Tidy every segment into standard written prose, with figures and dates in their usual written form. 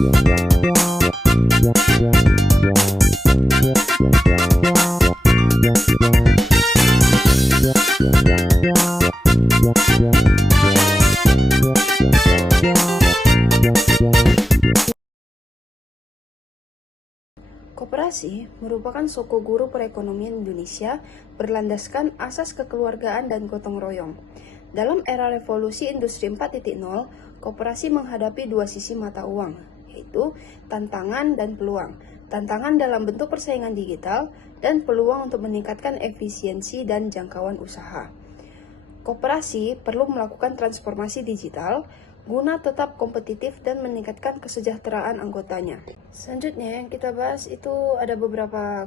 Koperasi merupakan sokoguru perekonomian Indonesia berlandaskan asas kekeluargaan dan gotong royong. Dalam era revolusi industri 4.0, koperasi menghadapi dua sisi mata uang, yaitu tantangan dan peluang. Tantangan dalam bentuk persaingan digital dan peluang untuk meningkatkan efisiensi dan jangkauan usaha. Koperasi perlu melakukan transformasi digital guna tetap kompetitif dan meningkatkan kesejahteraan anggotanya. Selanjutnya yang kita bahas itu ada beberapa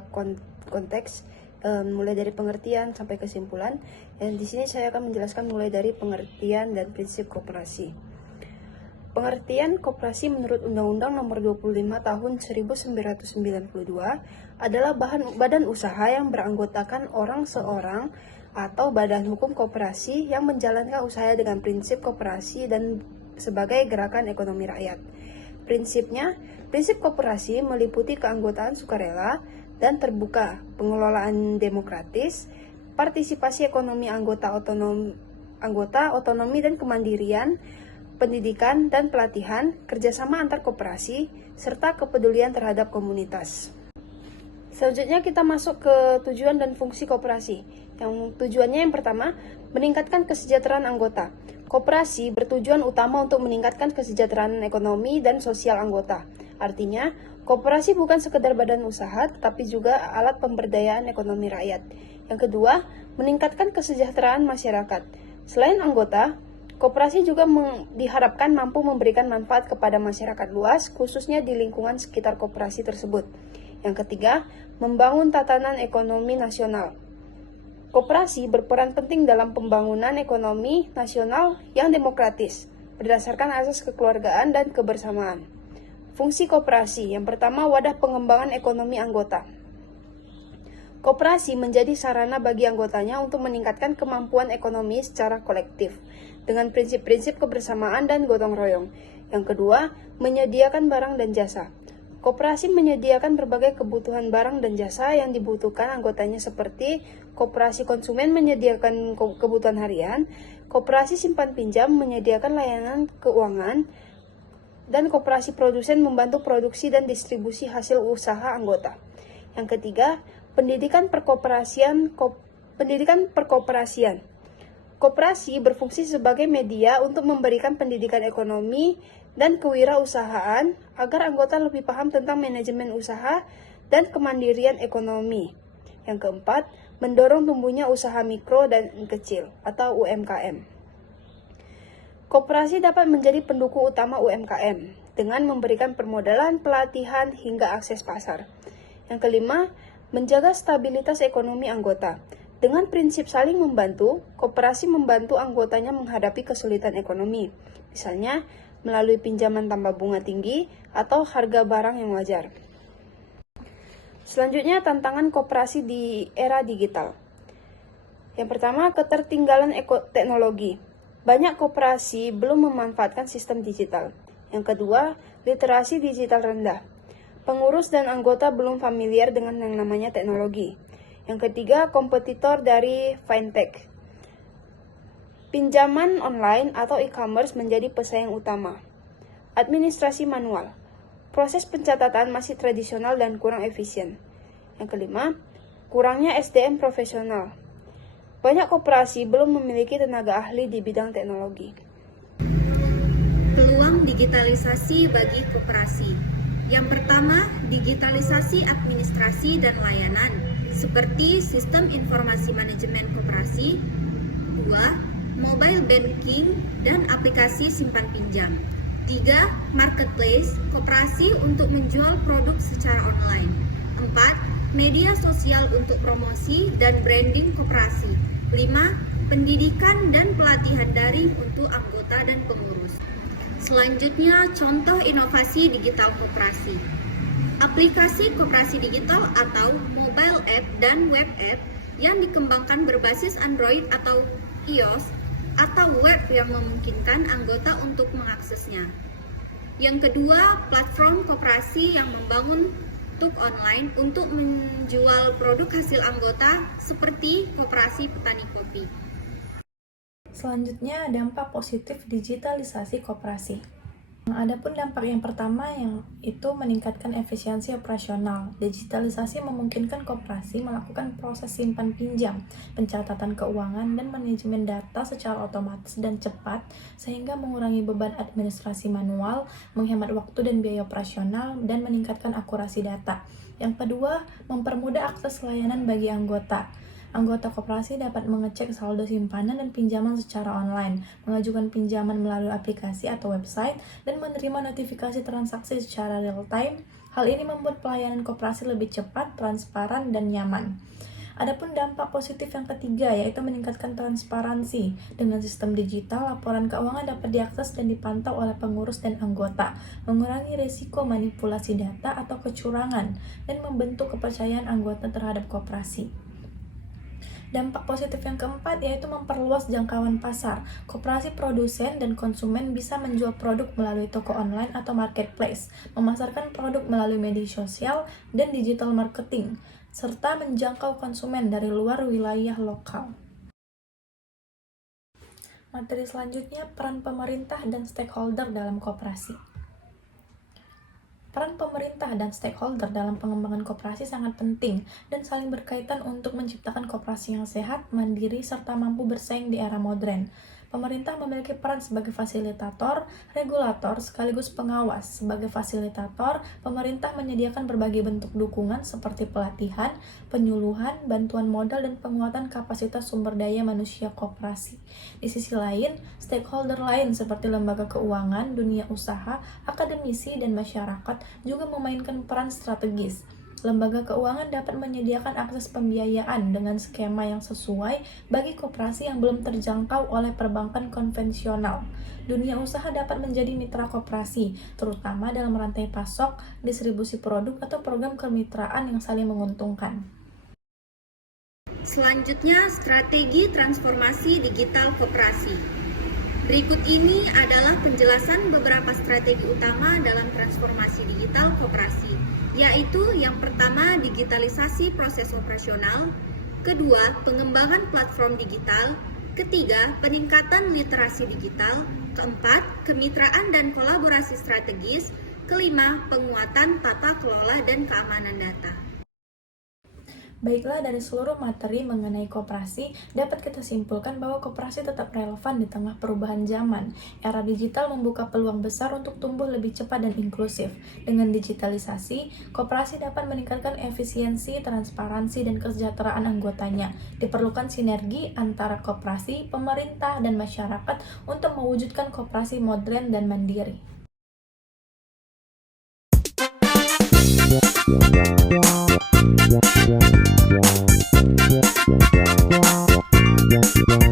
konteks, mulai dari pengertian sampai kesimpulan. Dan di sini saya akan menjelaskan mulai dari pengertian dan prinsip koperasi. Pengertian koperasi menurut Undang-Undang Nomor 25 Tahun 1992 adalah badan usaha yang beranggotakan orang seorang atau badan hukum koperasi yang menjalankan usahanya dengan prinsip koperasi dan sebagai gerakan ekonomi rakyat. Prinsip koperasi meliputi keanggotaan sukarela dan terbuka, pengelolaan demokratis, partisipasi ekonomi anggota, otonomi dan kemandirian, pendidikan dan pelatihan, kerjasama antar koperasi, serta kepedulian terhadap komunitas. Selanjutnya kita masuk ke tujuan dan fungsi koperasi. Yang tujuannya yang pertama, meningkatkan kesejahteraan anggota. Koperasi bertujuan utama untuk meningkatkan kesejahteraan ekonomi dan sosial anggota. Artinya, koperasi bukan sekedar badan usaha, tetapi juga alat pemberdayaan ekonomi rakyat. Yang kedua, meningkatkan kesejahteraan masyarakat. Selain anggota, koperasi juga diharapkan mampu memberikan manfaat kepada masyarakat luas, khususnya di lingkungan sekitar koperasi tersebut. Yang ketiga, membangun tatanan ekonomi nasional. Koperasi berperan penting dalam pembangunan ekonomi nasional yang demokratis, berdasarkan asas kekeluargaan dan kebersamaan. Fungsi koperasi, yang pertama, wadah pengembangan ekonomi anggota. Koperasi menjadi sarana bagi anggotanya untuk meningkatkan kemampuan ekonomi secara kolektif, dengan prinsip-prinsip kebersamaan dan gotong royong. Yang kedua, menyediakan barang dan jasa. Koperasi menyediakan berbagai kebutuhan barang dan jasa yang dibutuhkan anggotanya seperti koperasi konsumen menyediakan kebutuhan harian, koperasi simpan pinjam menyediakan layanan keuangan, dan koperasi produsen membantu produksi dan distribusi hasil usaha anggota. Yang ketiga, pendidikan perkoperasian. Koperasi berfungsi sebagai media untuk memberikan pendidikan ekonomi dan kewirausahaan agar anggota lebih paham tentang manajemen usaha dan kemandirian ekonomi. Yang keempat, mendorong tumbuhnya usaha mikro dan kecil atau UMKM. Koperasi dapat menjadi pendukung utama UMKM dengan memberikan permodalan, pelatihan, hingga akses pasar. Yang kelima, menjaga stabilitas ekonomi anggota. Dengan prinsip saling membantu, koperasi membantu anggotanya menghadapi kesulitan ekonomi. Misalnya, melalui pinjaman tanpa bunga tinggi atau harga barang yang wajar. Selanjutnya, tantangan koperasi di era digital. Yang pertama, ketertinggalan teknologi. Banyak koperasi belum memanfaatkan sistem digital. Yang kedua, literasi digital rendah. Pengurus dan anggota belum familiar dengan yang namanya teknologi. Yang ketiga, kompetitor dari fintech. Pinjaman online atau e-commerce menjadi pesaing utama. Administrasi manual. Proses pencatatan masih tradisional dan kurang efisien. Yang kelima, kurangnya SDM profesional. Banyak koperasi belum memiliki tenaga ahli di bidang teknologi. Peluang digitalisasi bagi koperasi. Yang pertama, digitalisasi administrasi dan layanan, seperti sistem informasi manajemen koperasi. 2. Mobile banking dan aplikasi simpan pinjam. 3. Marketplace, koperasi untuk menjual produk secara online. 4. Media sosial untuk promosi dan branding koperasi. 5. Pendidikan dan pelatihan daring untuk anggota dan pengurus. Selanjutnya, contoh inovasi digital koperasi. Aplikasi koperasi digital atau mobile app dan web app yang dikembangkan berbasis Android atau iOS atau web yang memungkinkan anggota untuk mengaksesnya. Yang kedua, platform koperasi yang membangun tuk online untuk menjual produk hasil anggota seperti koperasi petani kopi. Selanjutnya, dampak positif digitalisasi koperasi. Adapun dampak yang pertama yang itu meningkatkan efisiensi operasional. Digitalisasi memungkinkan koperasi melakukan proses simpan pinjam, pencatatan keuangan, dan manajemen data secara otomatis dan cepat sehingga mengurangi beban administrasi manual, menghemat waktu dan biaya operasional, dan meningkatkan akurasi data. Yang kedua, mempermudah akses layanan bagi anggota. Anggota koperasi dapat mengecek saldo simpanan dan pinjaman secara online, mengajukan pinjaman melalui aplikasi atau website, dan menerima notifikasi transaksi secara real-time. Hal ini membuat pelayanan koperasi lebih cepat, transparan, dan nyaman. Adapun dampak positif yang ketiga yaitu meningkatkan transparansi. Dengan sistem digital, laporan keuangan dapat diakses dan dipantau oleh pengurus dan anggota, mengurangi risiko manipulasi data atau kecurangan, dan membentuk kepercayaan anggota terhadap koperasi. Dampak positif yang keempat yaitu memperluas jangkauan pasar. Koperasi produsen dan konsumen bisa menjual produk melalui toko online atau marketplace, memasarkan produk melalui media sosial dan digital marketing, serta menjangkau konsumen dari luar wilayah lokal. Materi selanjutnya, peran pemerintah dan stakeholder dalam koperasi. Peran pemerintah dan stakeholder dalam pengembangan koperasi sangat penting dan saling berkaitan untuk menciptakan koperasi yang sehat, mandiri, serta mampu bersaing di era modern. Pemerintah memiliki peran sebagai fasilitator, regulator, sekaligus pengawas. Sebagai fasilitator, pemerintah menyediakan berbagai bentuk dukungan seperti pelatihan, penyuluhan, bantuan modal, dan penguatan kapasitas sumber daya manusia koperasi. Di sisi lain, stakeholder lain seperti lembaga keuangan, dunia usaha, akademisi, dan masyarakat juga memainkan peran strategis. Lembaga keuangan dapat menyediakan akses pembiayaan dengan skema yang sesuai bagi koperasi yang belum terjangkau oleh perbankan konvensional. Dunia usaha dapat menjadi mitra koperasi, terutama dalam rantai pasok, distribusi produk, atau program kemitraan yang saling menguntungkan. Selanjutnya, strategi transformasi digital koperasi. Berikut ini adalah penjelasan beberapa strategi utama dalam transformasi digital koperasi, yaitu yang pertama, digitalisasi proses operasional, kedua, pengembangan platform digital, ketiga, peningkatan literasi digital, keempat, kemitraan dan kolaborasi strategis, kelima, penguatan tata kelola dan keamanan data. Baiklah, dari seluruh materi mengenai koperasi, dapat kita simpulkan bahwa koperasi tetap relevan di tengah perubahan zaman. Era digital membuka peluang besar untuk tumbuh lebih cepat dan inklusif. Dengan digitalisasi, koperasi dapat meningkatkan efisiensi, transparansi, dan kesejahteraan anggotanya. Diperlukan sinergi antara koperasi, pemerintah, dan masyarakat untuk mewujudkan koperasi modern dan mandiri. Yeah.